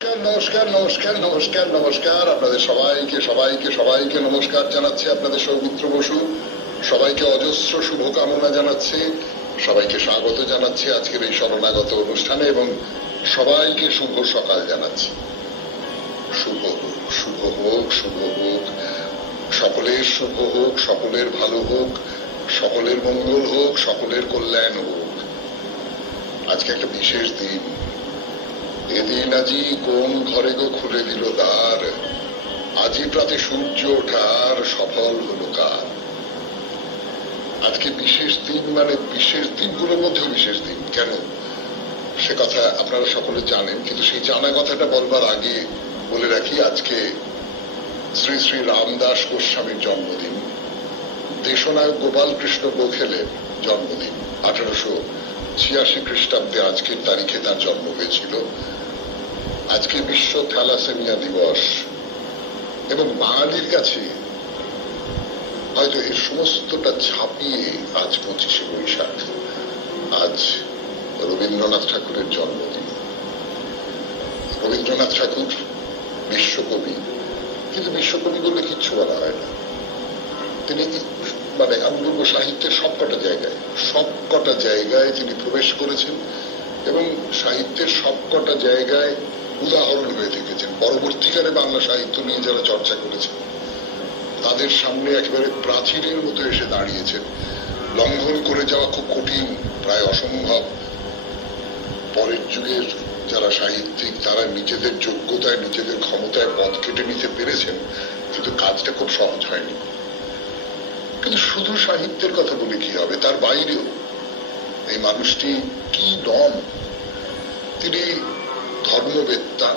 নমস্কার নমস্কার নমস্কার নমস্কার আপনাদের সবাইকে সবাইকে সবাইকে নমস্কার জানাচ্ছি। আপনাদের সৌমিত্র বসু সবাইকে অজস্র শুভকামনা জানাচ্ছি, সবাইকে স্বাগত জানাচ্ছি আজকের এই শরণাগত অনুষ্ঠানে এবং সবাইকে শুভ সকাল জানাচ্ছি। শুভ হোক, শুভ হোক, শুভ হোক, সকলের শুভ হোক, সকলের ভালো হোক, সকলের মঙ্গল হোক, সকলের কল্যাণ হোক। আজকে একটা বিশেষ দিন। এদিন আজি কোন ঘরে গো খুলে দিল দ্বার, আজি প্রাতে সূর্য ওঠার সফল হলো কার। আজকে বিশেষ দিন, মানে বিশেষ দিনগুলোর মধ্যেও বিশেষ দিন। কেন সে কথা আপনারা সকলে জানেন, কিন্তু সেই জানা কথাটা বলবার আগে বলে রাখি আজকে শ্রী শ্রী রামদাস গোস্বামীর জন্মদিন, দেশনায়ক গোপাল কৃষ্ণ গোখেলের জন্মদিন। 1886 খ্রিস্টাব্দে আজকের তারিখে তার জন্ম হয়েছিল। আজকে বিশ্ব থ্যালাসেমিয়া দিবস এবং বাঙালির কাছে হয়তো এর সমস্তটা ছাপিয়ে আজ 25শে বৈশাখ, আজ রবীন্দ্রনাথ ঠাকুরের জন্মদিন। রবীন্দ্রনাথ ঠাকুর বিশ্বকবি, কিন্তু বিশ্বকবি বললে কিচ্ছু বলা হয় না। তিনি মানে আমি বলবো সাহিত্যের সবকটা জায়গায় তিনি প্রবেশ করেছেন এবং সাহিত্যের সবকটা জায়গায় উদাহরণ হয়ে থেকেছেন। পরবর্তীকালে বাংলা সাহিত্য নিয়ে যারা চর্চা করেছেন তাদের সামনে একেবারে প্রাচীরের মতো এসে দাঁড়িয়েছেন। লঙ্ঘন করে যাওয়া খুব কঠিন, প্রায় অসম্ভব। পরের যুগের যারা সাহিত্যিক তারা নিজেদের যোগ্যতায়, নিজেদের ক্ষমতায় পথ কেটে নিতে পেরেছেন, কিন্তু কাজটা খুব সহজ হয়নি। কিন্তু শুধু সাহিত্যের কথা বলে কি হবে, তার বাইরেও এই মানুষটি কি নন। তিনি ধর্মবেত্তা,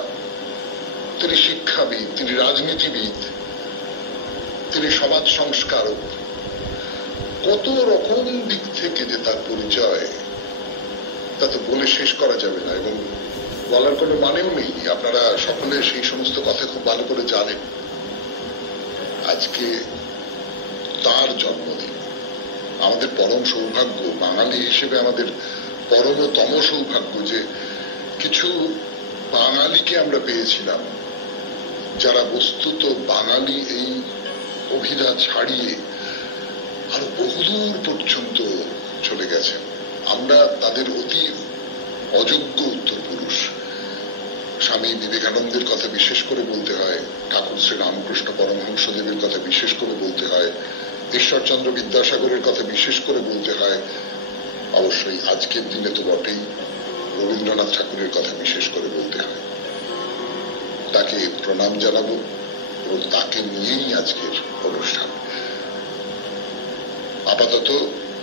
তিনি শিক্ষাবিদ, তিনি রাজনীতিবিদ, তিনি সমাজ সংস্কারক। কত রকম দিক থেকে যে তার পরিচয় তা তো বলে শেষ করা যাবে না এবং বলার কোনো মানেও নেই। আপনারা সকলে সেই সমস্ত কথা খুব ভালো করে জানেন। আজকে তার জন্মদিন। আমাদের পরম সৌভাগ্য, বাঙালি হিসেবে আমাদের পরমতম সৌভাগ্য যে কিছু বাঙালিকে আমরা পেয়েছিলাম যারা বস্তুত বাঙালি এই অভিধা ছাড়িয়ে আরো বহুদূর পর্যন্ত চলে গেছেন। আমরা তাদের অতি অযোগ্য উত্তর পুরুষ। স্বামী বিবেকানন্দের কথা বিশেষ করে বলতে হয়, ঠাকুর শ্রী রামকৃষ্ণ পরমহংসদেবের কথা বিশেষ করে বলতে হয়, ঈশ্বরচন্দ্র বিদ্যাসাগরের কথা বিশেষ করে বলতে হয়, অবশ্যই আজকের দিনে তো বটেই রবীন্দ্রনাথ ঠাকুরের কথা বিশেষ করে বলতে হয়। তাকে প্রণাম জানাবো এবং তাকে নিয়েই আজকের অনুষ্ঠান। আপাতত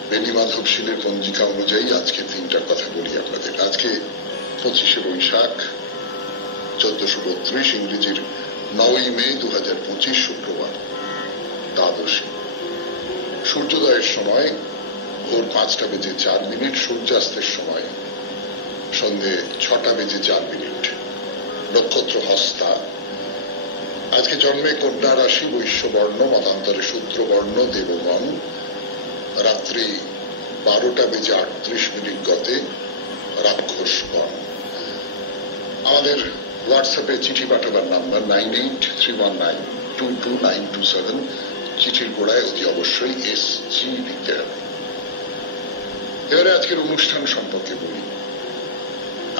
বেণী মাধব শীলের পঞ্জিকা অনুযায়ী আজকে তিনটার কথা বলি আপনাদের। আজকে 25শে বৈশাখ 1432, ইংরেজির 9ই মে 2025, শুক্রবার, দ্বাদশী। সূর্যোদয়ের সময় ভোর 5:04, সূর্যাস্তের সময় সন্ধে 6:04। নক্ষত্র হস্তা। আজকে জন্মে কন্যা রাশি, বৈশ্যবর্ণ, মতান্তরে শূদ্রবর্ণ, দেবগণ। রাত্রি 12:38 গতে রাক্ষসগণ। আমাদের হোয়াটসঅ্যাপে চিঠি পাঠাবার নাম্বার 9831922927। চিঠির গোড়ায় অতি অবশ্যই SG লিখতে হবে। এবারে আজকের অনুষ্ঠান সম্পর্কে বলি।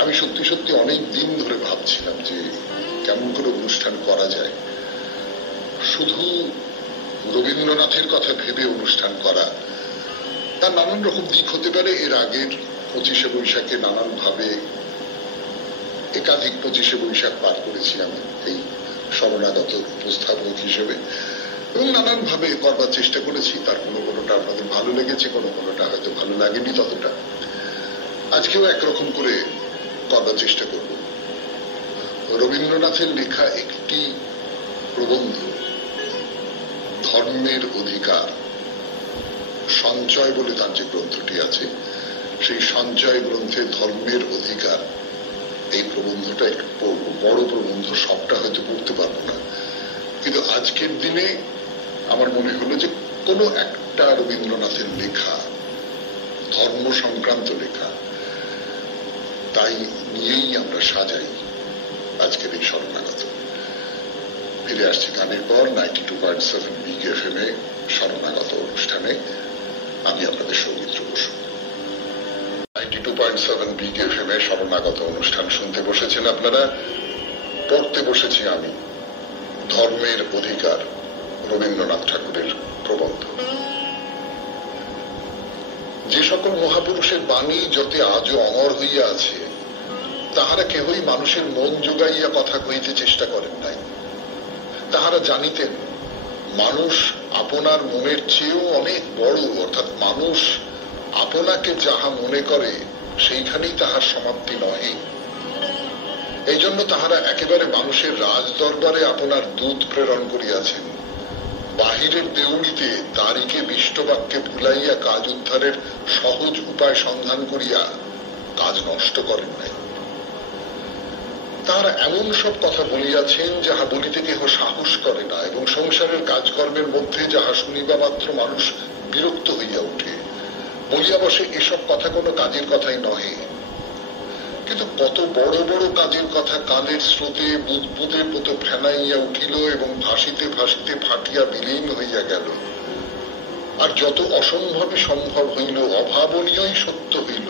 আমি সত্যি সত্যি অনেক দিন ধরে ভাবছিলাম যে কেমন করে অনুষ্ঠান করা যায়। শুধু রবীন্দ্রনাথের কথা ভেবে অনুষ্ঠান করা, তার নানান রকম দিক হতে পারে। এর আগের 25শে বৈশাখে নানান ভাবে একাধিক 25শে বৈশাখ পার করেছি আমি এই শরণাগত উপস্থাপক হিসেবে এবং নানান ভাবে করবার চেষ্টা করেছি। তার কোনোটা আপনাদের ভালো লেগেছে, কোনোটা হয়তো ভালো লাগেনি ততটা। আজকেও একরকম করে করবার চেষ্টা করব। রবীন্দ্রনাথের লেখা একটি প্রবন্ধ, ধর্মের অধিকার সঞ্চয় বলে তার যে গ্রন্থটি আছে, সেই সঞ্চয় গ্রন্থে ধর্মের অধিকার, এই প্রবন্ধটা একটু বড় প্রবন্ধ, সবটা হয়তো পড়তে পারবো না। কিন্তু আজকের দিনে আমার মনে হলো যে কোনো একটা রবীন্দ্রনাথের লেখা, ধর্ম সংক্রান্ত লেখা, তাই নিয়েই আমরা সাজাই। আজকের এই শরণাগত। ফিরে আসছি গানের পর 92.7 বিগ এফএম এ শরণাগত অনুষ্ঠানে। আমি আপনাদের সৌমিত্র বসু। 92.7 বিগ এফএম এ শরণাগত অনুষ্ঠান শুনতে বসেছেন আপনারা, পড়তে বসেছি আমি ধর্মের অধিকার, রবীন্দ্রনাথ ঠাকুরের প্রবন্ধ। যে সকল মহাপুরুষের বাণী যতে আজও অমর হইয়া আছে, তাহারা কেহই মানুষের মন যোগাইয়া কথা কইতে চেষ্টা করেন নাই। তাহারা জানিতেন মানুষ আপনার মনের চেয়েও অনেক বড়, অর্থাৎ মানুষ আপনাকে যাহা মনে করে সেইখানেই তাহার সমাপ্তি নহে। এই জন্য তাহারা একেবারে মানুষের রাজ দরবারে আপনার দূত প্রেরণ করিয়াছেন। বাহিরের দেউড়িতে দাঁড়িকে বিষ্টবাক্যে ভুলাইয়া কাজ উদ্ধারের সহজ উপায় সন্ধান করিয়া কাজ নষ্ট করেন নাই। তাহারা এমন সব কথা বলিয়াছেন যাহা বলিতে কেহ সাহস করে না, এবং সংসারের কাজকর্মের মধ্যে যাহা শুনিবা মাত্র মানুষ বিরক্ত হইয়া উঠে, বলিয়া বসে এসব কথা কোনো কাজের কথাই নহে। কিন্তু কত বড় বড় কাজের কথা কানের স্রোতে বুদবুদের মতো ফেনাইয়া উঠিল এবং ভাসিতে ভাসিতে ফাটিয়া বিলীন হইয়া গেল। আর যত অসম্ভবই সম্ভব হইল, অভাবনীয়ই সত্য হইল।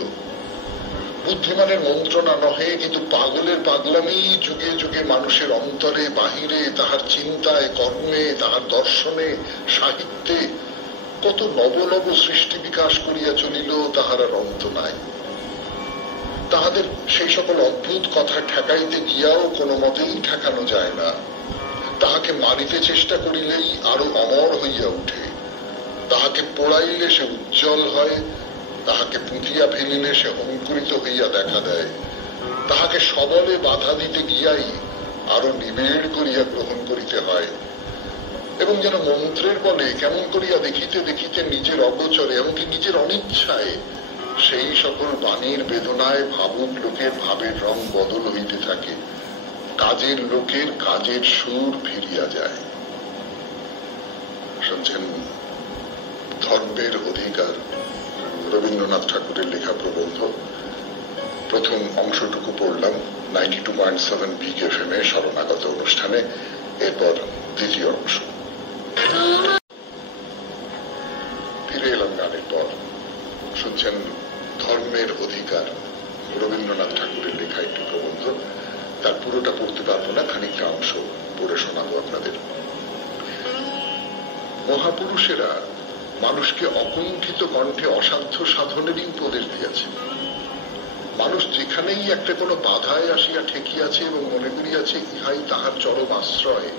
বুদ্ধিমানের মন্ত্রণা নহে, কিন্তু পাগলের পাগলামি যুগে যুগে মানুষের অন্তরে বাহিরে, তাহার চিন্তায়, কর্মে, তাহার দর্শনে, সাহিত্যে কত নব নব সৃষ্টি বিকাশ করিয়া চলিল, তাহার আর অন্ত নাই। তাহাদের সেই সকল অদ্ভুত কথা ঠেকাইতে গিয়াও কোনো মতেই ঠেকানো যায় না। তাহাকে মারিতে চেষ্টা করিলেই আরো অমর হইয়া উঠে, তাহাকে পোড়াইলে সে উজ্জ্বল হয়, তাহাকে পুঁতিয়া ফেলিলে সে অঙ্কুরিত হইয়া দেখা দেয়। তাহাকে সবলে বাধা দিতে গিয়াই আরো নিবিড় করিয়া গ্রহণ করিতে হয়, এবং যেন মন্ত্রের বলে কেমন করিয়া দেখিতে দেখিতে নিজের অগোচরে, এমনকি নিজের অনিচ্ছায় সেই সকল বাণীর বেদনায় ভাবুক লোকের ভাবের রং বদল হইতে থাকে, কাজের লোকের কাজের সুর ফিরিয়া যায়। শুনছেন ধর্মের অধিকার, রবীন্দ্রনাথ ঠাকুরের লেখা প্রবন্ধ। প্রথম অংশটুকু পড়লাম 92.7 বিগ এফএম এ শরণাগত অনুষ্ঠানে। এরপর দ্বিতীয় অংশ। ফিরে এলাম গানের পর। শুনছেন ধর্মের অধিকার, রবীন্দ্রনাথ ঠাকুরের লেখা একটি প্রবন্ধ। তার পুরোটা পড়তে পারবো না, খানিকটা অংশ পড়ে শোনাবো আপনাদের। মহাপুরুষেরা মানুষকে অকুণ্ঠিত কণ্ঠে অসাধ্য সাধনেরই উপদেশ দিয়েছেন। মানুষ যেখানেই একটা কোনো বাধায় আসিয়া ঠেকিয়াছে এবং মনে করিয়াছে ইহাই তাহার চরম আশ্রয়,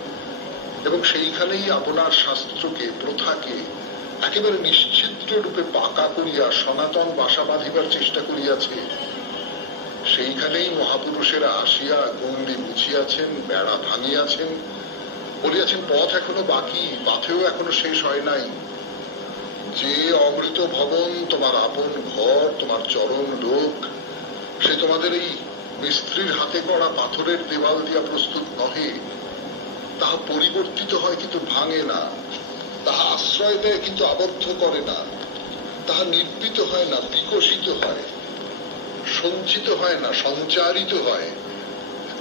এবং সেইখানেই আপনার শাস্ত্রকে, প্রথাকে একেবারে নিশ্চিদ্র রূপে পাকা করিয়া সনাতন বাসা বাঁধিবার চেষ্টা করিয়াছে, সেইখানেই মহাপুরুষেরা আসিয়া গণ্ডি বুঝিয়াছেন, বেড়া ভাঙিয়াছেন, বলিয়াছেন পথ এখনো বাকি, পাথেও এখনো শেষ হয় নাই। যে অমৃত ভবন তোমার আপন ঘর, তোমার চরণ লোক, সে তোমাদের এই মিস্ত্রির হাতে গড়া পাথরের দেওয়াল দিয়া প্রস্তুত নহে। তাহা পরিবর্তিত হয় কিন্তু ভাঙে না, তাহা আশ্রয় দেয় কিন্তু আবদ্ধ করে না, তাহা নির্মিত হয় না, বিকশিত হয়, সঞ্চিত হয় না, সঞ্চারিত হয়।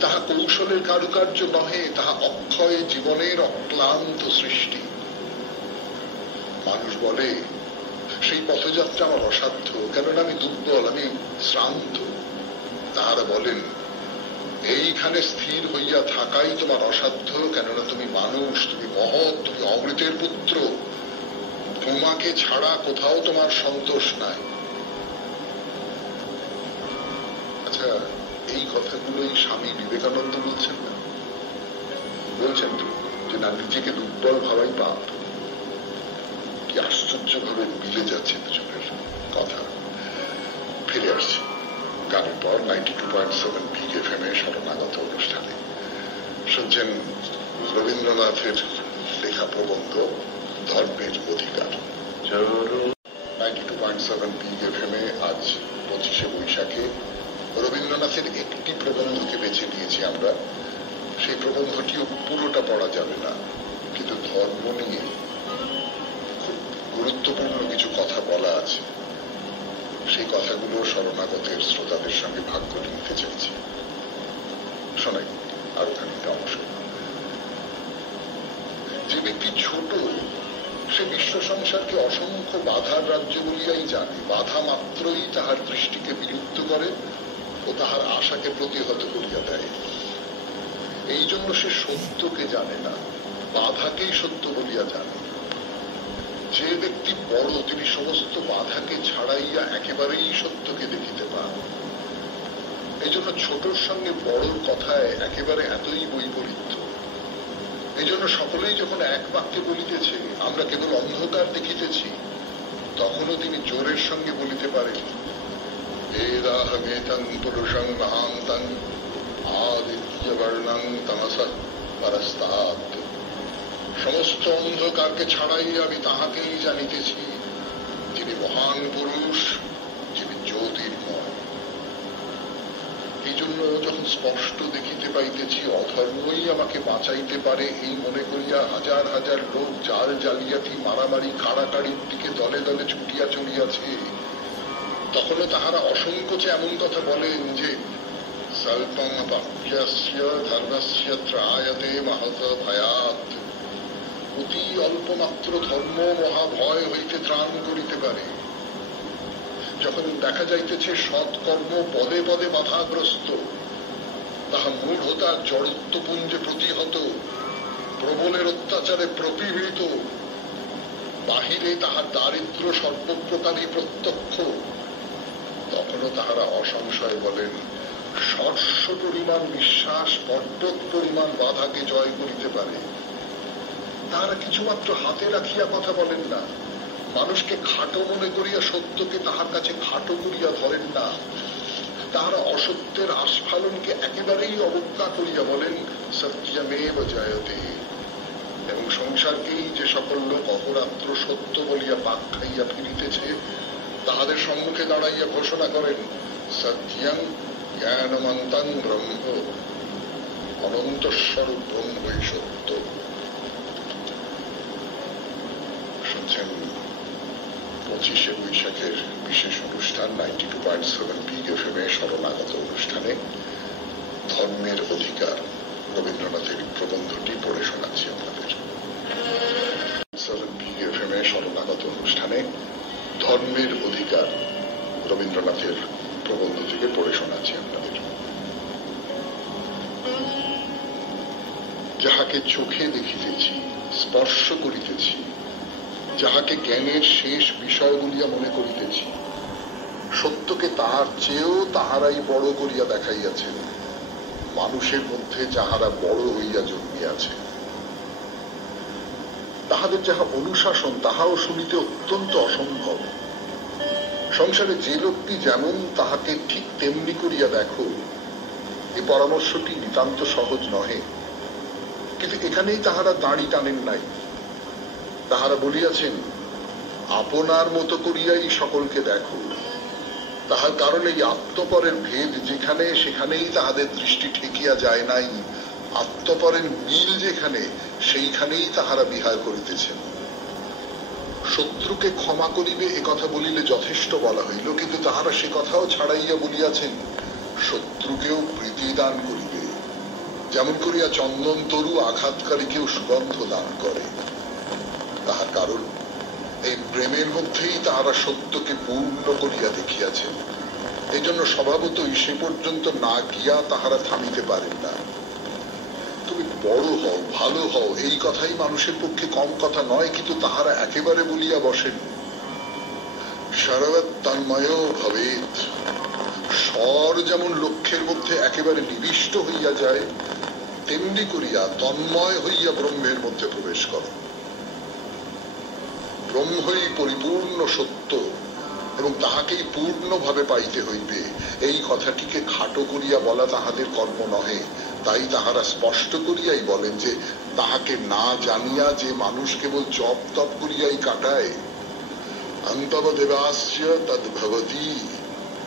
তাহা কৌশলের কারুকার্য নহে, তাহা অক্ষয় জীবনের অক্লান্ত সৃষ্টি। মানুষ বলে সেই পথযাত্রা আমার অসাধ্য, কেননা আমি দুর্বল, আমি শ্রান্ত। তাহারা বলেন এইখানে স্থির হইয়া থাকাই তোমার অসাধ্য, কেননা তুমি মানুষ, তুমি মহৎ, তুমি অমৃতের পুত্র, তোমাকে ছাড়া কোথাও তোমার সন্তোষ নাই। আচ্ছা, এই কথাগুলোই স্বামী বিবেকানন্দ বলছেন না? বলছেন তো যে না, নিজেকে দুর্বল ভাবাই পাপ। কি আশ্চর্য ভাবে মিলে যাচ্ছে দুজনের কথা। ফিরে আসছি গানের পর 92.7 বিগ এফএম এ শরণাগত অনুষ্ঠানে। শুনছেন রবীন্দ্রনাথের লেখা প্রবন্ধ ধর্মের অধিকার। 92.7 বিগ এফএম এ আজ 25শে বৈশাখে রবীন্দ্রনাথের একটি প্রবন্ধকে বেছে নিয়েছি আমরা। সেই প্রবন্ধটিও পুরোটা পড়া যাবে না, কিন্তু ধর্ম নিয়ে খুব গুরুত্বপূর্ণ কিছু কথা বলা আছে। সেই কথাগুলো শরণাগতের শ্রোতাদের সঙ্গে ভাগ করে নিতে চাইছি। শোনাই। ব্যক্তি ছোট, সে বিশ্ব সংসারকে অসংখ্য বাধার রাজ্য বলিয়াই জানে। বাধা মাত্রই তাহার দৃষ্টিকে বিলুপ্ত করে ও তাহার আশাকে প্রতিহত করিয়া দেয়। এই জন্য সে সত্যকে জানে না, বাধাকেই সত্য বলিয়া জানে। যে ব্যক্তি বড়, তিনি সমস্ত বাধাকে ছাড়াইয়া একেবারেই সত্যকে দেখিতে পান। এই জন্য ছোটর সঙ্গে বড়র কথায় একেবারে এতই বৈপরীত্য। এই জন্য সকলেই যখন এক বাক্যে বলিতেছে আমরা কেবল অন্ধকার দেখিতেছি, তখনও তিনি জোরের সঙ্গে বলিতে পারেন বেদাহমেতং পুরুষং মহান্তং আদিত্যবর্ণং তমসঃ পরস্তাৎ। সমস্ত অন্ধকারকে ছাড়াই আমি তাহাকেই জানিতেছি, যিনি মহান পুরুষ, যিনি জ্যোতির্ময়। এই জন্য যখন স্পষ্ট দেখিতে পাইতেছি অধর্মই আমাকে বাঁচাইতে পারে, এই মনে করিয়া হাজার হাজার লোক জাল জালিয়াতি মারামারি কাড়াকাড়ির দিকে দলে দলে ছুটিয়া চলিয়াছে, তখনও তাহারা অসংকোচে এমন কথা বলেন যে স্বল্পম পাপ্যস্য ধর্মস্য ত্রায়তে মহত ভয়াৎ। অতি অল্পমাত্র ধর্ম মহাভয় হইতে ত্রাণ করিতে পারে। যখন দেখা যাইতেছে সৎকর্ম পদে পদে বাধাগ্রস্ত, তাহা মূঢ়তার জড়ত্বপুঞ্জে প্রতিহত, প্রবলের অত্যাচারে প্রপীড়িত, বাহিরে তাহার দারিদ্র সর্বপ্রকারই প্রত্যক্ষ, তখনও তাহারা অসংশয় বলেন সর্ষ পরিমাণ বিশ্বাস পর্বত পরিমাণ বাধাকে জয় করিতে পারে। তাহারা কিছুমাত্র হাতে রাখিয়া কথা বলেন না, মানুষকে খাটো মনে করিয়া সত্যকে তাহার কাছে খাটো করিয়া ধরেন না। তাহারা অসত্যের আস্ফালনকে একেবারেই অবজ্ঞা করিয়া বলেন সত্যমেব জয়তে। এবং সংসারকেই যে সকল লোক অহরাত্র সত্য বলিয়া পাক খাইয়া ফিরিতেছে, তাহাদের সম্মুখে দাঁড়াইয়া ঘোষণা করেন সত্যং জ্ঞানমন্তং ব্রহ্ম, অনন্তস্বরূপ ব্রহ্মই সত্য। শুনছেন 25শে বৈশাখের বিশেষ অনুষ্ঠান 92.7 পিগ এফএম এ শরণাগত অনুষ্ঠানে ধর্মের অধিকার রবীন্দ্রনাথের প্রবন্ধটি পড়ে শোনাচ্ছি আপনাদের। পিগ এফএম এ শরণাগত অনুষ্ঠানে ধর্মের অধিকার রবীন্দ্রনাথের প্রবন্ধ থেকে পড়ে শোনাচ্ছি আপনাদের। যাহাকে চোখে দেখিতেছি, স্পর্শ করিতেছি, যাহাকে জ্ঞানের শেষ বিষয় বলিয়া মনে করিতেছি, সত্যকে তাহার চেয়েও তাহারাই বড় করিয়া দেখাইয়াছেন। মানুষের মধ্যে যাহারা বড় হইয়া জন্মিয়াছে, তাহাদের যাহা অনুশাসন তাহাও শুনিতে অত্যন্ত অসম্ভব। সংসারে যে লোকটি যেমন তাহাকে ঠিক তেমনি করিয়া দেখো, এই পরামর্শটি নিতান্ত সহজ নহে। কিন্তু এখানেই তাহারা দাঁড়ি টানেন নাই। তাহারা বলিয়াছেন আপনার মতো করিয়াই সকলকে দেখো। তাহার কারণ এই আত্মপরের ভেদ যেখানে, সেখানেই তাহাদের দৃষ্টি ঠেকিয়া যায় নাই। আত্মপরের মিল যেখানে, সেইখানেই তাহারা বিহার করিতেছেন। শত্রুকে ক্ষমা করিবে এ কথা বলিলে যথেষ্ট বলা হইল, কিন্তু তাহারা সে কথাও ছাড়াইয়া বলিয়াছেন শত্রুকেও প্রীতি দান করিবে, যেমন করিয়া চন্দন তরু আঘাতকারীকেও সুগন্ধ দান করে। তাহার কারণ এই প্রেমের মধ্যেই তাহারা সত্যকে পূর্ণ করিয়া দেখিয়াছেন। এই জন্য স্বভাবতই সে পর্যন্ত না গিয়া তাহারা থামিতে পারেন না। তুমি বড় হও, ভালো হও, এই কথাই মানুষের পক্ষে কম কথা নয়, কিন্তু তাহারা একেবারে বলিয়া বসেন সর্বত তন্ময় ভবেৎ। স্বর যেমন লক্ষ্যের মধ্যে একেবারে নিবিষ্ট হইয়া যায়, তেমনি করিয়া তন্ময় হইয়া ব্রহ্মের মধ্যে প্রবেশ করো। ব্রহ্মই পরিপূর্ণ সত্য এবং তাহাকেই পূর্ণভাবে পাইতে হইবে। এই কথাটিকে খাটো করিয়া বলা তাহাদের কর্ম নহে। তাই তাহারা স্পষ্ট করিয়াই বলেন যে তাহাকে না জানিয়া যে মানুষ কেবল জপ তপ করিয়াই কাটায়, অন্তব দেবাস্য তদ্ভবতি,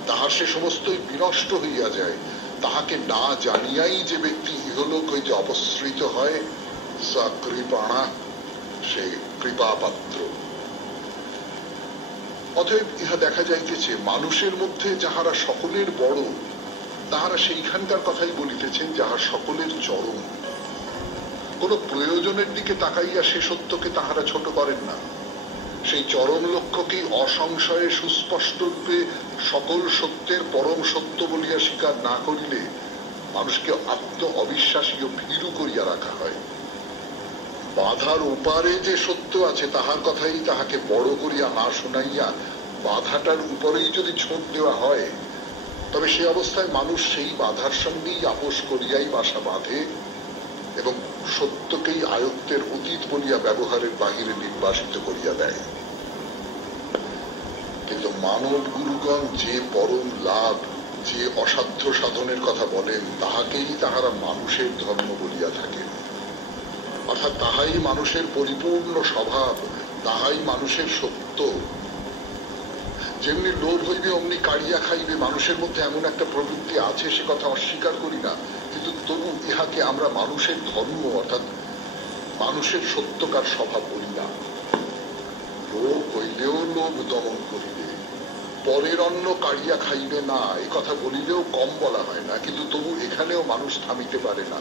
তাহার সে সমস্তই বিনষ্ট হইয়া যায়। তাহাকে না জানিয়াই যে ব্যক্তি ইহলোক হইতে অপসৃত হয়, সা কৃপাণা, সে কৃপাপাত্র। অতএব ইহা দেখা যাইতেছে মানুষের মধ্যে যাহারা সকলের বড়, তাহারা সেইখানকার কথাই বলিতেছেন যাহা সকলের চরম। কোন প্রয়োজনের দিকে তাকাইয়া সে সত্যকে তাহারা ছোট করেন না। সেই চরম লক্ষ্যকেই অসংশয়ে সুস্পষ্ট রূপে সকল সত্যের পরম সত্য বলিয়া স্বীকার না করিলে মানুষকে আত্ম অবিশ্বাসী ও ভীরু করিয়া রাখা হয়। বাধার ওপারে যে সত্য আছে তাহার কথাই তাহাকে বড় করিয়া না শোনাইয়া বাধাটার উপরেই যদি ছোট দেওয়া হয়, তবে সে অবস্থায় মানুষ সেই বাধার সঙ্গেই আপোষ করিয়াই বাসা বাঁধে এবং সত্যকেই আয়ত্তের অতীত বলিয়া ব্যবহারের বাহিরে নির্বাসিত করিয়া দেয়। কিন্তু মানব গুরুগণ যে পরম লাভ, যে অসাধ্য সাধনের কথা বলেন, তাহাকেই তাহারা মানুষের ধর্ম বলিয়া থাকেন। অর্থাৎ তাহাই মানুষের পরিপূর্ণ স্বভাব, তাহাই মানুষের সত্য। যেমনি লোভ হইবে অমনি কাড়িয়া খাইবে, মানুষের মধ্যে এমন একটা প্রবৃত্তি আছে, সে কথা অস্বীকার করি না, কিন্তু তবু ইহাকে আমরা মানুষের ধর্ম অর্থাৎ মানুষের সত্যকার স্বভাব বলি না। লোভ হইলেও লোভ দমন করিবে, পরের অন্ন কাড়িয়া খাইবে না, এ কথা বলিলেও কম বলা হয় না, কিন্তু তবু এখানেও মানুষ থামিতে পারে না।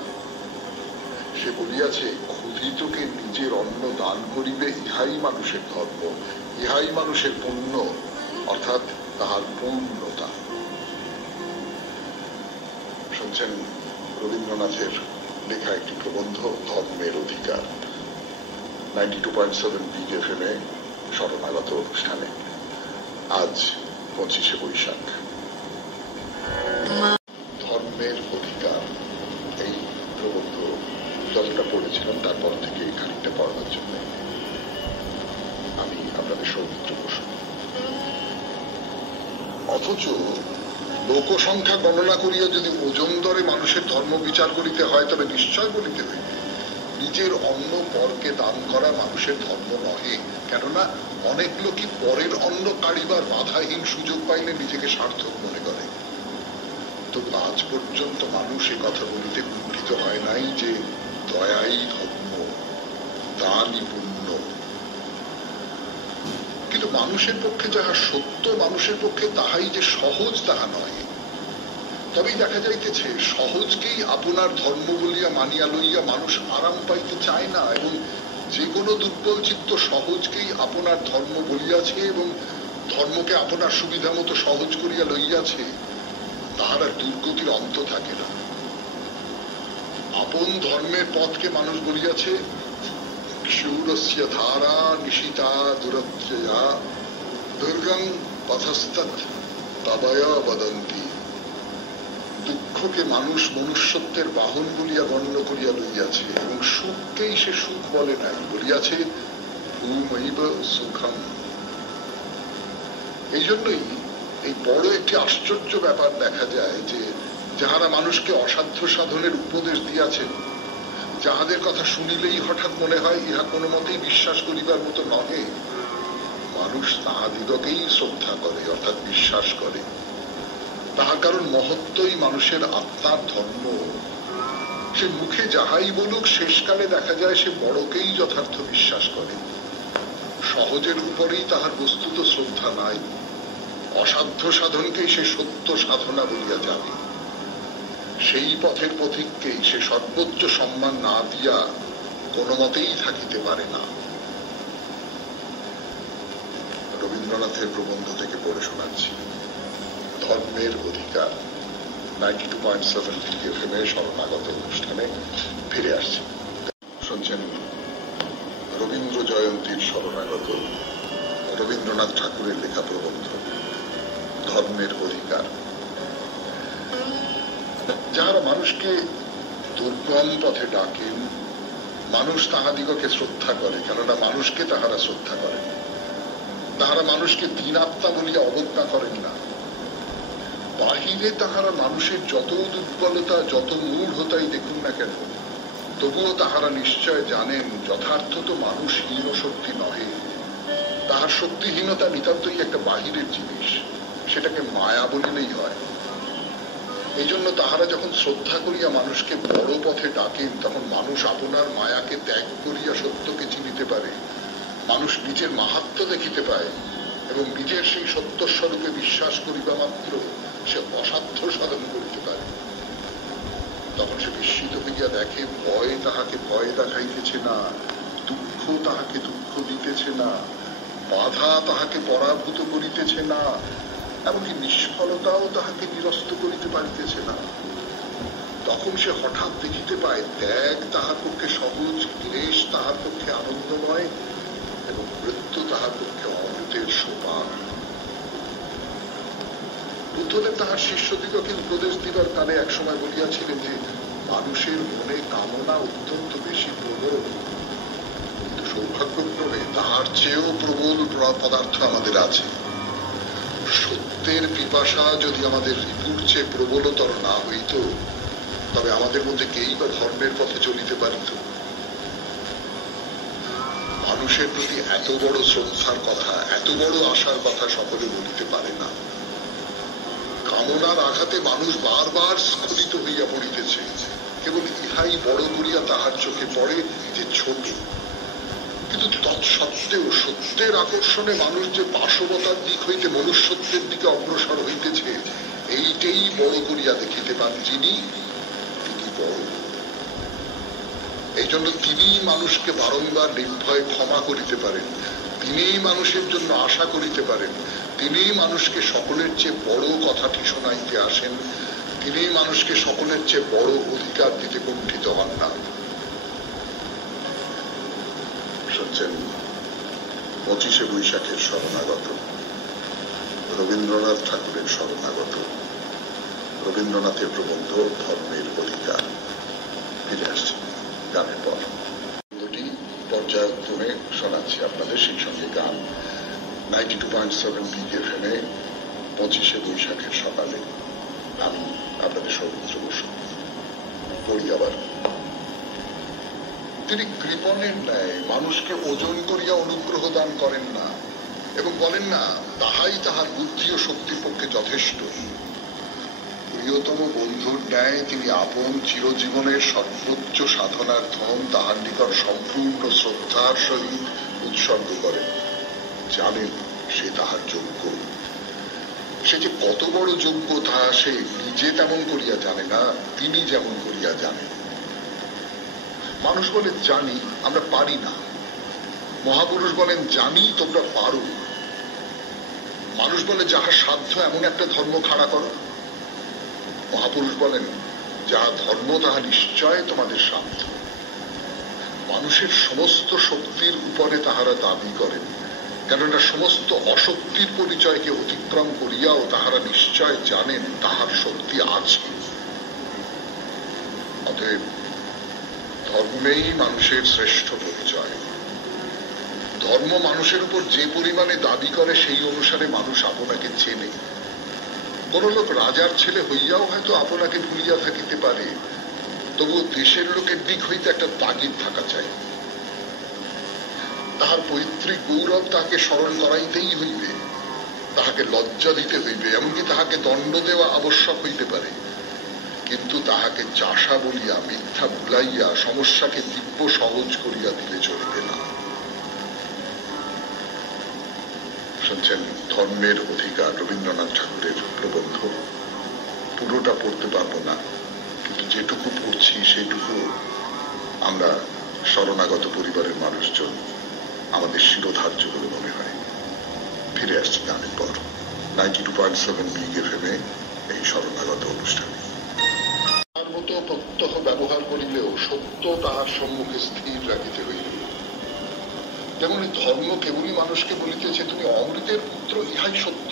সে বলিয়াছে, ক্ষুধিতকে নিজের অন্ন দান করিবে, ইহাই মানুষের ধর্ম, ইহাই মানুষের পুণ্য অর্থাৎ তাহার পূর্ণতা। শুনছেন রবীন্দ্রনাথের লেখা একটি প্রবন্ধ, ধর্মের অধিকার। 92.7 বিগ FM এ শরণাগত অনুষ্ঠানে আজ 25শে বৈশাখ। ধর্মের অধিকার এই প্রবন্ধ যতটা পড়েছিলাম তারপর থেকে এই খানিকটা পড়ানোর জন্য আমি আপনাদের সৌমিত্র বসু। অথচ লোকসংখ্যা গণনা করিয়া যদি ওজন দরে মানুষের ধর্ম বিচার করিতে হয়, তবে নিশ্চয় বলিতে হইবে নিজের অন্ন পরকে দান করা মানুষের ধর্ম নহে। কেননা অনেক লোকই পরের অন্ন কাড়িবার বাধাহীন সুযোগ পাইলে নিজেকে সার্থক মনে করে। তো আজ পর্যন্ত মানুষ এ কথা বলিতে কুণ্ঠিত হয় নাই যে দয়াই ধর্ম, দানই পুণ্য। কিন্তু মানুষের পক্ষে যাহা সত্য, মানুষের পক্ষে তাহাই যে সহজ তাহা নয়। তবেই দেখা যাইতেছে সহজকেই আপনার ধর্ম বলিয়া মানিয়া লইয়া মানুষ আরাম পাইতে চায় না, এবং যে কোনো দুর্বল চিত্ত সহজকেই আপনার ধর্ম বলিয়াছে এবং ধর্মকে আপনার সুবিধা মতো সহজ করিয়া লইয়াছে, তাহার আর দুর্গতির অন্ত থাকে না। আপন ধর্মের পথকে মানুষ বলিয়াছে ক্ষুরস্য ধারা নিশিতা দুরত্যয়া দুর্গং পথস্তৎ তবয়া বদন্তি। দুঃখকে মানুষ মনুষ্যত্বের বাহন বলিয়া গণ্য করিয়া লইয়াছে এবং সুখকেই সে সুখ বলে নাই, বলিয়াছে ভূমৈব সুখম। এই জন্যই এই বড় একটি আশ্চর্য ব্যাপার দেখা যায় যে যাহারা মানুষকে অসাধ্য সাধনের উপদেশ দিয়াছেন, যাহাদের কথা শুনিলেই হঠাৎ মনে হয় ইহা কোনো মতেই বিশ্বাস করিবার মতো নহে, মানুষ তাহাদিগকেই শ্রদ্ধা করে অর্থাৎ বিশ্বাস করে। তাহার কারণ মহত্বই মানুষের আত্মার ধর্ম। সে মুখে যাহাই বলুক, শেষকালে দেখা যায় সে বড়কেই যথার্থ বিশ্বাস করে। সহজের উপরেই তাহার বস্তুত শ্রদ্ধা নাই, অসাধ্য সাধনকেই সে সত্য সাধনা বলিয়া জানে। সেই পথের পথিককেই সে সর্বোচ্চ সম্মান না দিয়া কোনো মতেই থাকিতে পারে না। রবীন্দ্রনাথের প্রবন্ধ থেকে পড়ে শোনাচ্ছি, ধর্মের অধিকার। 92.7 বিগ FM এ শরণাগত অনুষ্ঠানে ফিরে আসছি। শুনছেন রবীন্দ্র জয়ন্তীর শরণাগত রবীন্দ্রনাথ ঠাকুরের লেখা প্রবন্ধ, ধর্মের অধিকার। যাহারা মানুষকে দুর্গম পথে ডাকেন, মানুষ তাহাদিগকে শ্রদ্ধা করে, কেননা মানুষকে তাহারা শ্রদ্ধা করেন। তাহারা মানুষকে দীনাত্মা বলিয়া অবজ্ঞা করেন না। বাহিরে তাহারা মানুষের যত দুর্বলতা, যত মূঢ়তাই দেখুন না কেন, তবুও তাহারা নিশ্চয় জানেন যথার্থ তো মানুষ হীন শক্তি নহে, তাহার শক্তিহীনতা নিতান্তই একটা বাহিরের জিনিস, সেটাকে মায়া বলিলেই হয়। এই জন্য তাহারা যখন শ্রদ্ধা করিয়া মানুষকে বড় পথে ডাকেন, তখন মানুষ আপনার মায়াকে ত্যাগ করিয়া সত্যকে চিনিতে পারে, মানুষ নিজের মাহাত্ম্য দেখিতে পায় এবং নিজের সেই সত্যস্বরূপে বিশ্বাস করিবা মাত্র সে অসাধ্য সাধন করিতে পারে। তখন সে বিস্মিত হইয়া দেখে ভয় তাহাকে ভয় দেখাইতেছে না, দুঃখ তাহাকে দুঃখ দিতেছে না, বাধা তাহাকে পরাভূত করিতেছে না, এমনকি নিষ্ফলতাও তাহাকে নিরস্ত করিতে পারিতেছে না। তখন সে হঠাৎ দেখিতে পায় ত্যাগ তাহার পক্ষে সহজ, ক্লেশ তাহার পক্ষে আনন্দময় এবং মৃত্যু তাহার পক্ষে অমৃতের সোপান। বুদ্ধদেব তাহার শিষ্যদিগকে উপদেশ দিবার কালে একসময় বলিয়াছিলেন যে মানুষের মনে কামনা অত্যন্ত বেশি প্রবল, কিন্তু সৌভাগ্যক্রমে তাহার চেয়েও প্রবল পদার্থ আমাদের আছে। সত্যের পিপাসা যদি আমাদের রিপুর চেয়ে প্রবলতর না হইত, তবে আমাদের মধ্যে কেই বা ধর্মের পথে চলিতে পারিত? মানুষের প্রতি এত বড় শ্রদ্ধার কথা, এত বড় আশার কথা সকলে বলিতে পারে না। কামনার আঘাতে মানুষ বারবার স্খলিত হইয়া পড়িতেছে, কেবল ইহাই বড় করিয়া তাহার চোখে পড়ে যে ছোট। কিন্তু তৎসত্ত্বেও সত্যের আকর্ষণে মানুষ যে পাশবতার দিক হইতে মনুষ্যত্বের দিকে অগ্রসর হইতেছে, এইটাই বড় করিয়া দেখিতে পান যিনি, তিনি বড়। এই জন্য তিনি মানুষকে বারংবার নির্ভয় ক্ষমা করিতে পারেন, তিনি মানুষের জন্য আশা করিতে পারেন, তিনি মানুষকে সকলের চেয়ে বড় কথাটি শোনাইতে আসেন, তিনি মানুষকে সকলের চেয়ে বড় অধিকার দিতে কুণ্ঠিত হন না। শুনছেন 25শে বৈশাখের শরণাগত, রবীন্দ্রনাথ ঠাকুরের শরণাগত, রবীন্দ্রনাথের প্রবন্ধ ধর্মের অধিকার। ফিরে আসছে গানের পর। দুটি পর্যায়ক্রমে শোনাচ্ছি আপনাদের, সেই সঙ্গে গান। 92.7 বিগ এফএমে 25শে বৈশাখের সকালে আমি আপনাদের সৌমিত্র বসু পড়ি আবার। তিনি কৃপণের ন্যায় মানুষকে ওজন করিয়া অনুগ্রহ দান করেন না এবং বলেন না তাহাই তাহার বুদ্ধি ও শক্তির পক্ষে যথেষ্ট। প্রিয়তম বন্ধুর ন্যায় তিনি আপন চিরজীবনের সর্বোচ্চ সাধনার ধন তাহার নিকট সম্পূর্ণ শ্রদ্ধার সহিত উৎসর্গ করেন। জানেন সে তাহার যোগ্য। সে যে কত বড় যোগ্য তা সে নিজে তেমন করিয়া জানে না, তিনি যেমন করিয়া জানেন। মানুষ বলে জানি, আমরা পারি না। মহাপুরুষ বলেন জানি, তোমরা পারো। মানুষ বলে যাহা সাধ্য এমন একটা ধর্ম খাড়া করো। মহাপুরুষ বলেন যাহা ধর্ম তাহা নিশ্চয় তোমাদের সাধ্য। মানুষের সমস্ত শক্তির উপরে তাহারা দাবি করেন, কেননা সমস্ত অশক্তির পরিচয়কে অতিক্রম করিয়াও তাহারা নিশ্চয় জানেন তাহার শক্তি আছে। অতএব ধর্মেই মানুষের শ্রেষ্ঠ পরিচয়। ধর্ম মানুষের উপর যে পরিমাণে দাবি করে সেই অনুসারে মানুষ আপনাকে চেনে। কোন লোক রাজার ছেলে হইয়াও হয়তো আপনাকে ভুলিয়া থাকিতে পারে, তবুও দেশের লোকের দিক হইতে একটা তাগিদ থাকা চাই। তাহার পৈতৃক গৌরব তাহাকে স্মরণ করাইতেই হইবে, তাহাকে লজ্জা দিতে হইবে, এমনকি তাহাকে দণ্ড দেওয়া আবশ্যক হইতে পারে। কিন্তু তাহাকে চাষা বলিয়া মিথ্যা ভুলাইয়া সমস্যাকে দিব্য সহজ করিয়া দিলে চলিবে না। শুনছেন ধর্মের অধিকার, রবীন্দ্রনাথ ঠাকুরের প্রবন্ধ। পুরোটা পড়তে পারবো না, কিন্তু যেটুকু পড়ছি সেটুকু আমরা শরণাগত পরিবারের মানুষজন আমাদের শিরোধার্য বলে মনে হয়। ফিরে আসছি গানের পর 92.7 বিগ এফএমে এই শরণাগত অনুষ্ঠানে। তার মতো প্রত্যহ ব্যবহার করিলেও সত্য তাহার সম্মুখে স্থির রাখিতে হইবে। যেমন ধর্ম কেবলই মানুষকে বলিতেছে তুমি অমৃতের পুত্র, ইহাই সত্য।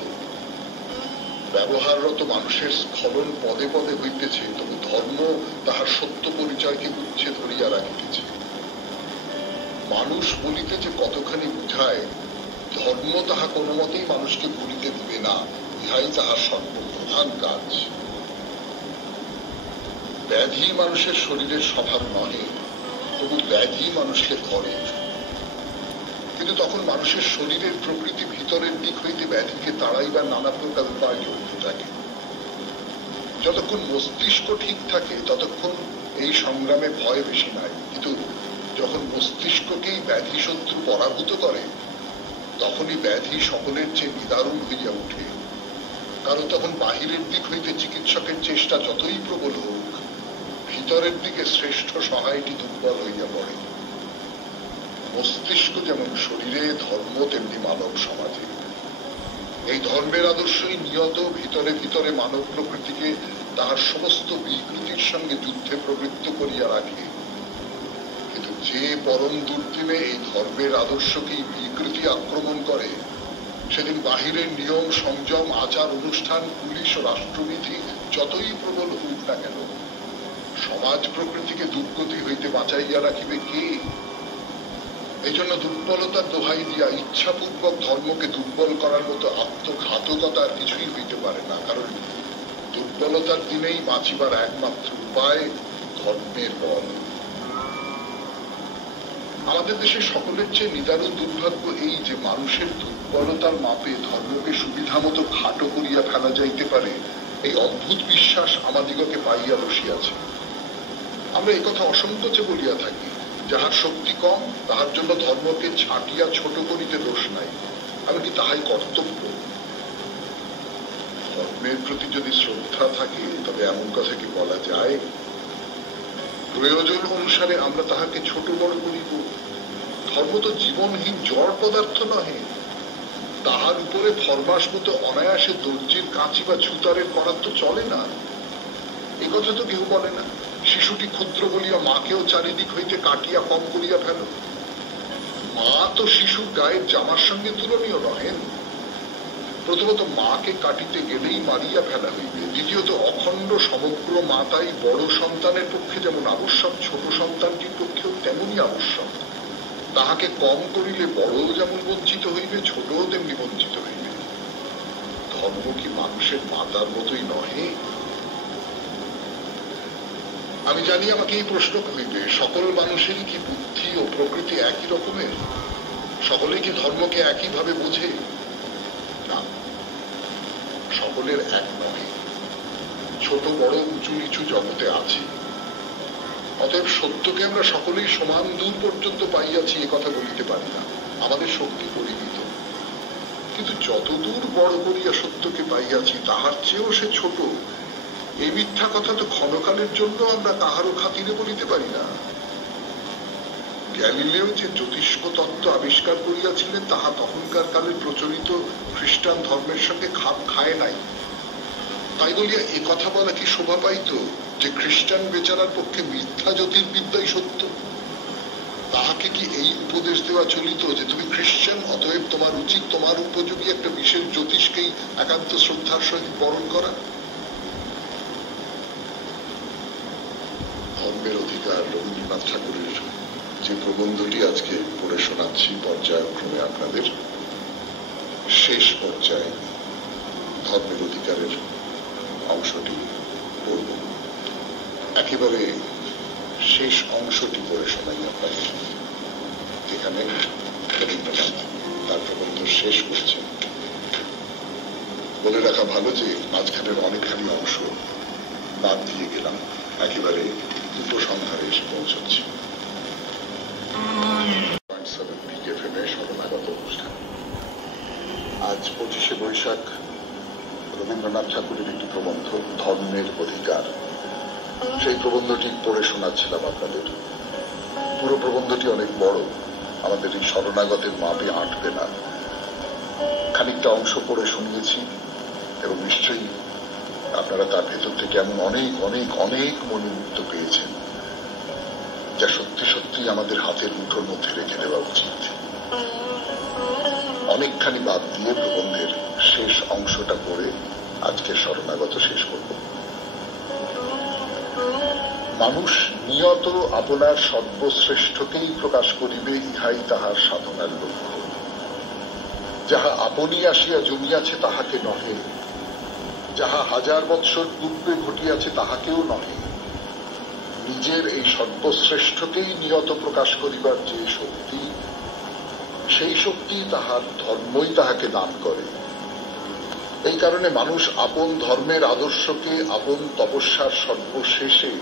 ব্যবহাররত মানুষের স্খলন পদে পদে হইতেছে, তবু ধর্ম তাহার সত্য পরিচয়কে উচ্ছে ধরিয়া রাখিতেছে। মানুষ বলিতে যে কতখানি বুঝায়, ধর্ম তাহা কোনো মতেই মানুষকে ভুলিতে দিবে না, ইহাই তাহার সর্বপ্রধান কাজ। ব্যাধি মানুষের শরীরের স্বভাব নহে, তবু ব্যাধি মানুষকে ধরে। কিন্তু তখন মানুষের শরীরের প্রকৃতি ভিতরের দিক হইতে ব্যাধিকে তাড়াইবার নানা প্রকার উপায় জড়িত থাকে। যতক্ষণ মস্তিষ্ক ঠিক থাকে ততক্ষণ এই সংগ্রামে ভয় বেশি নাই, কিন্তু যখন মস্তিষ্ককেই ব্যাধি শত্রু পরাভূত করে, তখনই ব্যাধি সকলের চেয়ে নিদারুণ হইয়া উঠে। কারণ তখন বাহিরের দিক হইতে চিকিৎসকের চেষ্টা যতই প্রবল হোক, ভিতরের দিকে শ্রেষ্ঠ সহায়টি দুর্বল হইয়া পড়ে। মস্তিষ্ক যেমন শরীরে, ধর্ম তেমনি মানব সমাজে। এই ধর্মের আদর্শই নিয়ত ভিতরে ভিতরে মানব প্রকৃতিকে তাহার সমস্ত বিকৃতির সঙ্গে যুদ্ধে প্রবৃত্ত করিয়া রাখে। কিন্তু যে পরম দুর্দিনে এই ধর্মের আদর্শকেই বিকৃতি আক্রমণ করে, সেদিন বাহিরের নিয়ম, সংযম, আচার অনুষ্ঠান, পুলিশ ও রাষ্ট্রবিধি যতই প্রবল হোক না কেন, সমাজ প্রকৃতিকে দুর্গতি হইতে বাঁচাইয়া রাখিবে কে? এই জন্য দুর্বলতার দোহাই দিয়া ইচ্ছাপূর্বক ধর্মকে দুর্বল করার মতো আত্মঘাতকতা আর কিছুই হইতে পারে না। কারণ দুর্বলতার দিনেই বাঁচিবার একমাত্র উপায় ধর্মের বল। আমাদের দেশে সকলের চেয়ে নিদারুণ দুর্ভাগ্য এই যে মানুষের দুর্বলতার মাপে ধর্মকে সুবিধা মতো খাটো করিয়া ফেলা যাইতে পারে, এই অদ্ভুত বিশ্বাস আমাদিগকে পাইয়া বসিয়াছে। আমরা এই কথা অসংকোচে বলিয়া থাকি, যাহার শক্তি কম তাহার জন্য ধর্মকে ছাটিয়া ছোট করিতে দোষ নাই, এমনকি তাহাই কর্তব্য। ধর্মের প্রতি যদি শ্রদ্ধা থাকে তবে এমন কথা কি বলা যায়? প্রয়োজন অনুসারে আমরা তাহাকে ছোট বড় করিব। ধর্ম তো জীবনহীন জড় পদার্থ নহে, তাহার উপরে ফরমাস মতো অনায়াসে দর্জির কাঁচি বা ছুতারের করার তো চলে না। এই কথা তো কেউ বলে না। শিশুটি ক্ষুদ্র বলিয়া মাকেও চারিদিক হইতে কাটিয়া কম করিয়া ফেল। মা তো শিশুর গায়ের জামার সঙ্গে তুলনীয় নহেন। প্রথমত মাকে কাটিতে গেলেই মারিয়া ফেলা হইবে। দ্বিতীয়ত অখণ্ড সমগ্র মাতাই বড় সন্তানের পক্ষে যেমন আবশ্যক, ছোট সন্তানটির পক্ষেও তেমনই আবশ্যক। তাহাকে কম করিলে বড়ও যেমন বঞ্চিত হইবে, ছোটও তেমনি বঞ্চিত হইবে। ধর্ম কি মানুষের মাতার মতোই নহে? আমি জানি আমাকে এই প্রশ্ন করিবে, সকল মানুষেরই কি বুদ্ধি ও প্রকৃতি একই রকমের? সকলেই কি ধর্মকে একইভাবে বোঝে? না, সকলের এক নহে। ছোট বড় উঁচু নিচু জগতে আছে। অতএব সত্যকে আমরা সকলেই সমান দূর পর্যন্ত পাইয়াছি এ কথা বলিতে পারি না, আমাদের শক্তি পরিমিত। কিন্তু যতদূর বড় করিয়া সত্যকে পাইয়াছি তাহার চেয়েও সে ছোট, এই মিথ্যা কথা তো ক্ষণকালের জন্য আমরা কাহারও খাতিরে বলিতে পারি না। গ্যালিলেও যে জ্যোতিষ্ক তত্ত্ব আবিষ্কার করিয়াছিলেন তাহা তখনকার কালে প্রচলিত খ্রিস্টান ধর্মের সঙ্গে খাপ খায় নাই। তাই বলিয়া এ কথা বলা কি শোভা পাইত যে খ্রিস্টান বেচারার পক্ষে মিথ্যা জ্যোতির্বিদ্যাই সত্য? তাহাকে কি এই উপদেশ দেওয়া চলিত যে তুমি খ্রিস্টান, অতএব তোমার উচিত তোমার উপযোগী একটা বিশেষ জ্যোতিষকেই একান্ত শ্রদ্ধার সহিত বরণ করা? ধর্মের অধিকার রবীন্দ্রনাথ ঠাকুরের যে প্রবন্ধটি আজকে পড়ে শোনাচ্ছি পর্যায়ক্রমে আপনাদের, শেষ পর্যায়ে ধর্মের অধিকারের অংশটি পড়ব। একেবারে শেষ অংশটি পড়ে শোনাই আপনাদের। এখানে রবীন্দ্রনাথ তার প্রবন্ধ শেষ করছেন। বলে রাখা ভালো যে মাঝখানের অনেকখানি অংশ বাদ দিয়ে গেলাম, একেবারে উপসংহারে এসে পৌঁছচ্ছি। শরণাগত অনুষ্ঠান। আজ 25শে বৈশাখ রবীন্দ্রনাথ ঠাকুরের একটি প্রবন্ধ ধর্মের অধিকার, সেই প্রবন্ধটি পড়ে শোনাচ্ছিলাম আপনাদের। পুরো প্রবন্ধটি অনেক বড়, আমাদের এই শরণাগতের মাপে আঁটবে না। খানিকটা অংশ পড়ে শুনিয়েছি এবং নিশ্চয়ই আপনারা তার ভেতর থেকে এমন অনেক অনেক অনেক মনোমুগ্ধ পেয়েছেন যা সত্যি সত্যি আমাদের হাতের মুঠোর মধ্যে রেখে দেওয়া উচিত। অনেকখানি বাদ দিয়ে প্রবন্ধের শেষ অংশটা পড়ে আজকে শরণাগত শেষ করব। মানুষ নিয়ত আপনার সর্বশ্রেষ্ঠকেই প্রকাশ করিবে, ইহাই তাহার সাধনার লক্ষ্য। যাহা আপনি আসিয়া জমিয়াছে তাহাকে নহে, যাহা হাজার বৎসর পূর্বে ঘটিয়াছে তাহাকেও নহে। নিজের এই সর্বশ্রেষ্ঠকেই নিয়ত প্রকাশ করিবার যে শক্তি, সেই শক্তি তাহার ধর্মই তাহাকে দান করে। এই কারণে মানুষ আপন ধর্মের আদর্শকে আপন তপস্যার সর্বশেষে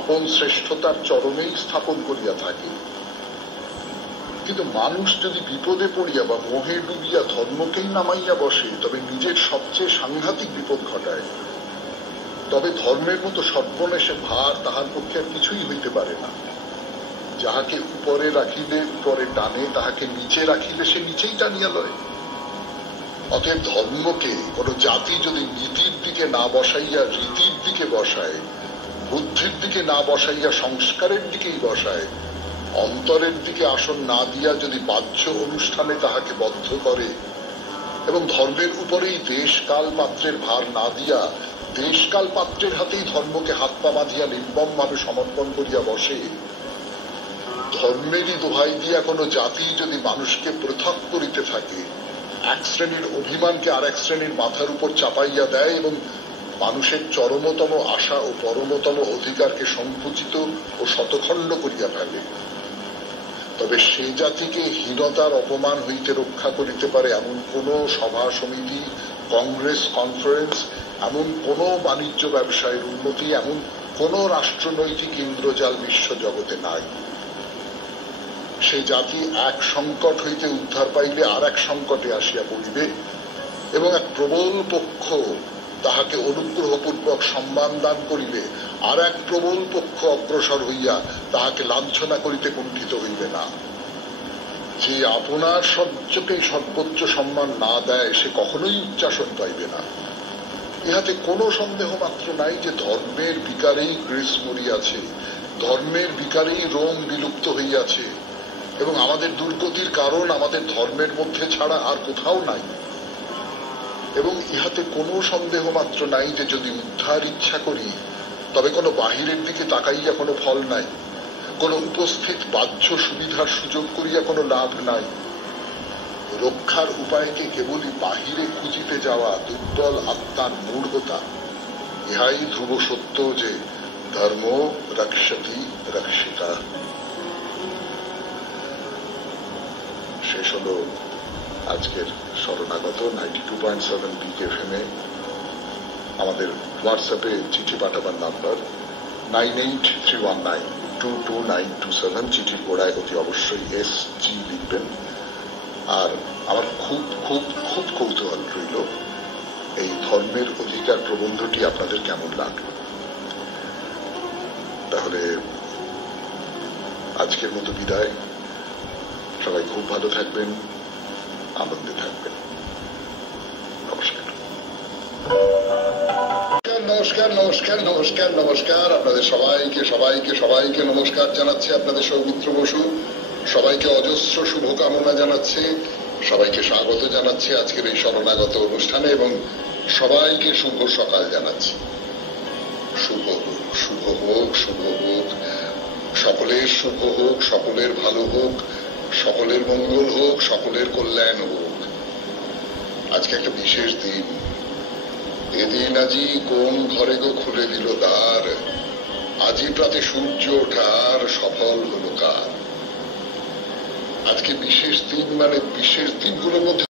আপন শ্রেষ্ঠতার চরমেই স্থাপন করিয়া থাকে। কিন্তু মানুষ যদি বিপদে পড়িয়া বা মোহে ডুবিয়া ধর্মকেই নামাইয়া বসে, তবে নিজের সবচেয়ে সাংঘাতিক বিপদ ঘটায়। তবে ধর্মের মতো সর্বনেশে ভার তাহার পক্ষে আর কিছুই হইতে পারে না। যাহাকে উপরে রাখিলে উপরে টানে, তাহাকে নিচে রাখিলে সে নিচেই টানিয়া লয়। অতএব ধর্মকে কোন জাতি যদি নীতির দিকে না বসাইয়া রীতির দিকে বসায়, বুদ্ধির দিকে না বসাইয়া সংস্কারের দিকেই বসায়, অন্তরের দিকে আসন না দিয়া যদি বাহ্য অনুষ্ঠানে তাহাকে বদ্ধ করে এবং ধর্মের উপরেই দেশকাল পাত্রের ভার না দিয়া দেশকাল পাত্রের হাতেই ধর্মকে হাত পা বাঁধিয়া নির্মম ভাবে সমর্পণ করিয়া বসে, ধর্মেরই দোহাই দিয়া কোনো জাতি যদি মানুষকে পৃথক করিতে থাকে, এক শ্রেণীর অভিমানকে আর এক শ্রেণীর মাথার উপর চাপাইয়া দেয় এবং মানুষের চরমতম আশা ও পরমতম অধিকারকে সংকুচিত ও শতখণ্ড করিয়া ফেলে, তবে সে জাতিকে হীনতার অপমান হইতে রক্ষা করিতে পারে এমন কোন সভা সমিতি, কংগ্রেস, কনফারেন্স, এমন কোন বাণিজ্য ব্যবসায়ের উন্নতি, এমন কোন রাষ্ট্রনৈতিক ইন্দ্রজাল বিশ্ব জগতে নাই। সে জাতি এক সংকট হইতে উদ্ধার পাইলে আর এক সংকটে আসিয়া পড়িবে এবং এক প্রবল পক্ষ তাহাকে অনুগ্রহপূর্বক সম্মান দান করিবে, আর এক প্রবল পক্ষ অগ্রসর হইয়া তাহাকে লাঞ্ছনা করিতে কুণ্ঠিত হইবে না। যে আপনার সহ্যকেই সর্বোচ্চ সম্মান না দেয় সে কখনোই উচ্চাসন পাইবে না। ইহাতে কোনো সন্দেহ মাত্র নাই যে ধর্মের বিকারেই গ্রীস মরিয়াছে, ধর্মের বিকারেই রোম বিলুপ্ত হইয়াছে এবং আমাদের দুর্গতির কারণ আমাদের ধর্মের মধ্যে ছাড়া আর কোথাও নাই। এবং ইহাতে কোনো সন্দেহ মাত্র নাই যে যদি উদ্ধার ইচ্ছা করি তবে কোনো বাহিরের দিকে তাকাইয়া কোনো ফল নাই, কোনো উপস্থিত বাহ্য সুবিধার সুযোগ করিয়া কোনো লাভ নাই। রক্ষার উপায়কে কেবলই বাহিরে খুঁজিতে যাওয়া দুর্বল আত্মার মূঢ়তা। ইহাই ধ্রুব সত্য যে ধর্ম রক্ষতি রক্ষিতা। শেষ হল আজকের শরণাগত 92.7 BKFM এ আমাদের হোয়াটসঅ্যাপে চিঠি পাঠাবার নাম্বার 9831922927। চিঠির গোড়ায় অতি অবশ্যই SG লিখবেন। আর আমার খুব খুব খুব কৌতূহল রইল এই ধর্মের অধিকার প্রবন্ধটি আপনাদের কেমন লাগলো। তাহলে আজকের মতো বিদায়। সবাই খুব ভালো থাকবেন, আনন্দে থাকবেন। নমস্কার নমস্কার নমস্কার নমস্কার নমস্কার। আপনাদের সবাইকে সবাইকে সবাইকে নমস্কার জানাচ্ছে আপনাদের সৌমিত্র বসু। সবাইকে অজস্র শুভকামনা জানাচ্ছে, সবাইকে স্বাগত জানাচ্ছে আজকের এই শরণাগত অনুষ্ঠানে এবং সবাইকে শুভ সকাল জানাচ্ছি। শুভ হোক, শুভ হোক, শুভ হোক, সকলের শুভ হোক, সকলের ভালো হোক, সকলের মঙ্গল হোক, সকলের কল্যাণ হোক। আজকে একটা বিশেষ দিন। এদিন আজি কোন ঘরে গো খুলে দিল দ্বার, আজি প্রাতে সূর্য ওঠার সফল হলো কার। আজকে বিশেষ দিন, মানে বিশেষ দিনগুলোর মধ্যে